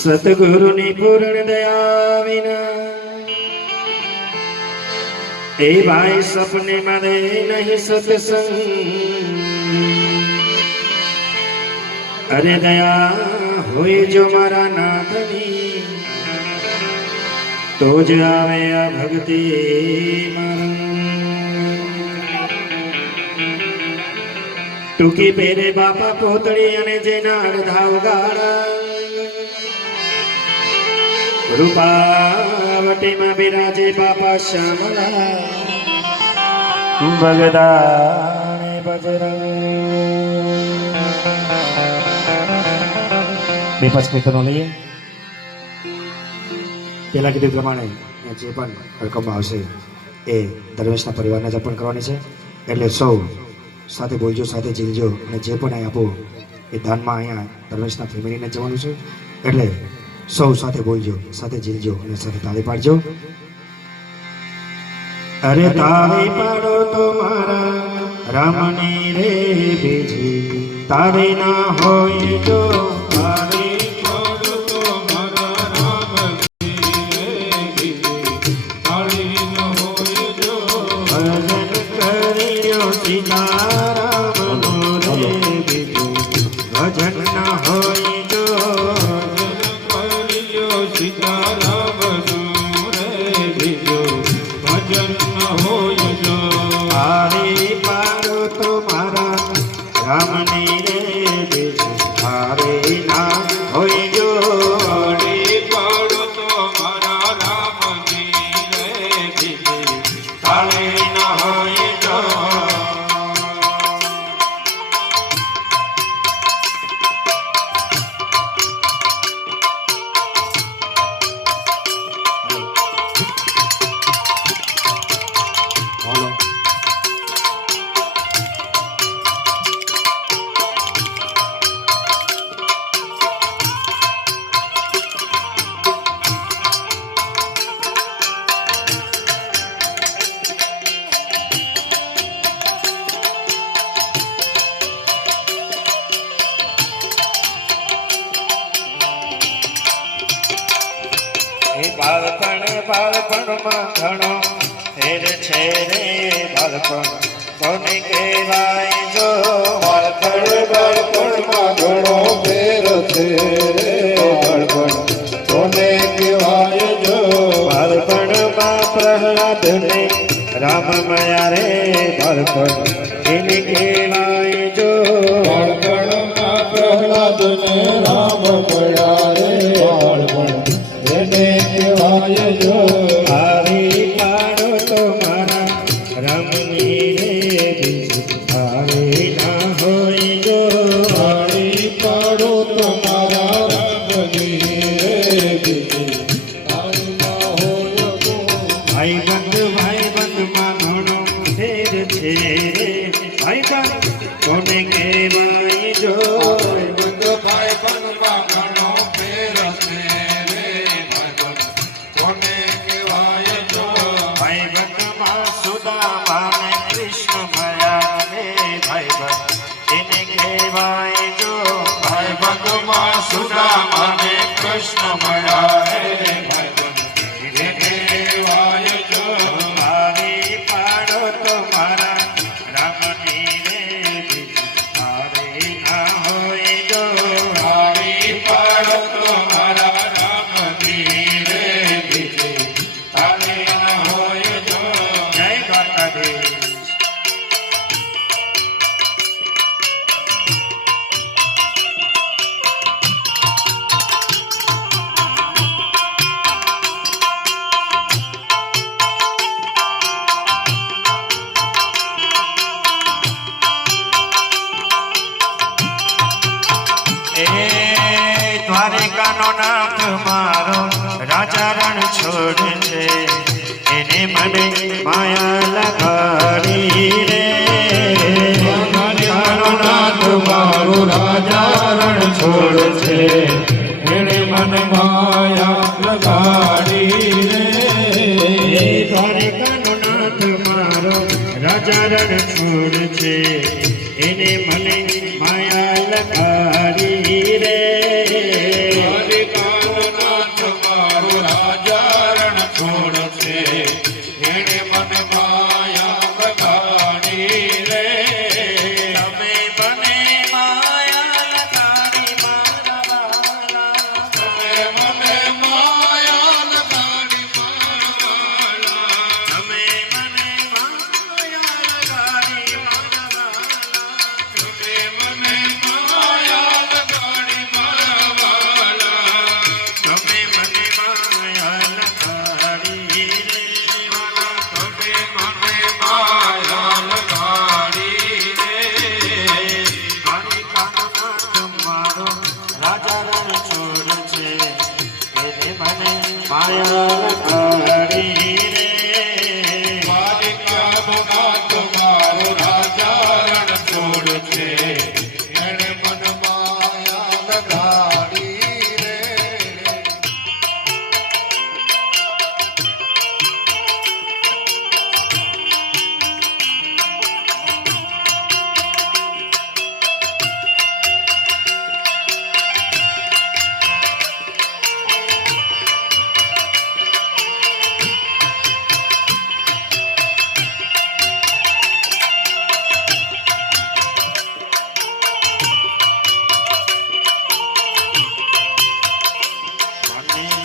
સતગુરુની પૂર્ણ દયા વિના. એ ભાઈ સપને માં દે નહીં સત્સંગ. અરે દયા હોય જો મારા નાથની, તો જ આવે આ ભક્તિ ટૂંકી પહેરે બાપા પોતળી અને જેના અડધા ગાળા. રૂપાવટીમાં બિરાજે બાપા શ્યામલા. ભગદાને બજરંગ બે પાંચ કીર્તનો લઈએ. પેલા કીધું પ્રમાણે જે પણ રકમ આવશે એ ધર્મેશના પરિવારને જ અર્પણ કરવાની છે. એટલે સૌ સાથે બોલજો, સાથે જીલજો અને જે પણ અહીં આપો એ દાનમાં અહીંયા ધર્મેશના ફેમિલીને જવાનું છે. એટલે સૌ સાથે બોલજો, સાથે જીલજો અને સાથે તાળી પાડજો. અરે તાળી પાડો તો મારા રામની રે બીજી. તારી ના હોય જો એ બાળપણ બાળપણમાં ઘણો ફેર છે રે બાળપણ. કોને કહેવાય જો બાળપણ બાળપણમાં ઘણો ફેર છે રે બાળપણ. કોને કહેવાય જો બાળપણમાં પ્રહલાદને રામ મયા રે બાળપણ. એને કહેવાય જો બાળપણમાં પ્રહલાદને રામ બંધ કોને કહેવાય જો? બંધ ભાઈ બંધમાં ઘણો ફેર છે રે. કોને કહેવાય જો? ભાઈ બંધમાં સુદામાને કૃષ્ણ મળ્યા રે ભાઈ બંધ એને કહેવાય જો? ભાઈ બંધમાં સુદામાને કૃષ્ણ રે રાજા રણ છોડ છે એને મને માયા લગાડી રે. મારો રાજા રણ છોડ છે. એણે મને માયા લગાડી રે. દ્વારિકાનો નાથ મારો રાજા રણ છોડ છે. એને મને માયા લગાડી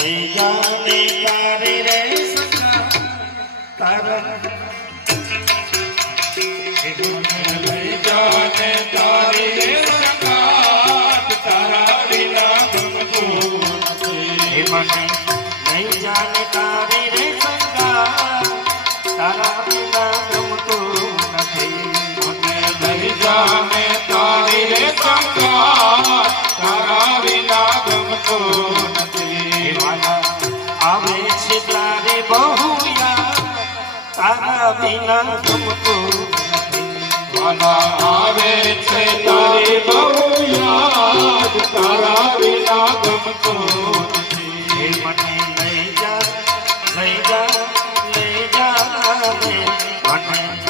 નહીં જાણે તારે રે સંગા તારા તારા વિના ગમતું મના આવે છે તારે બહુ યાદ તારા વિના ગમતું મને લઈ જા લઈ જા લઈ જા મને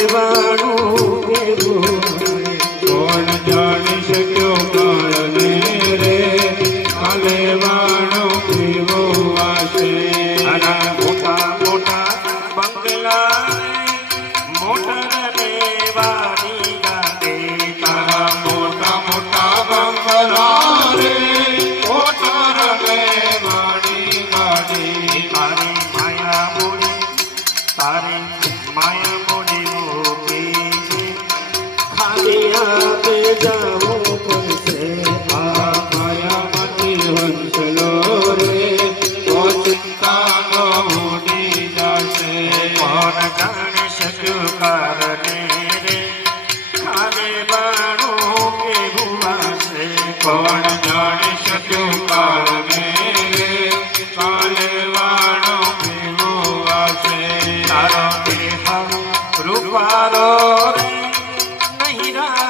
தேவா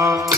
Oh.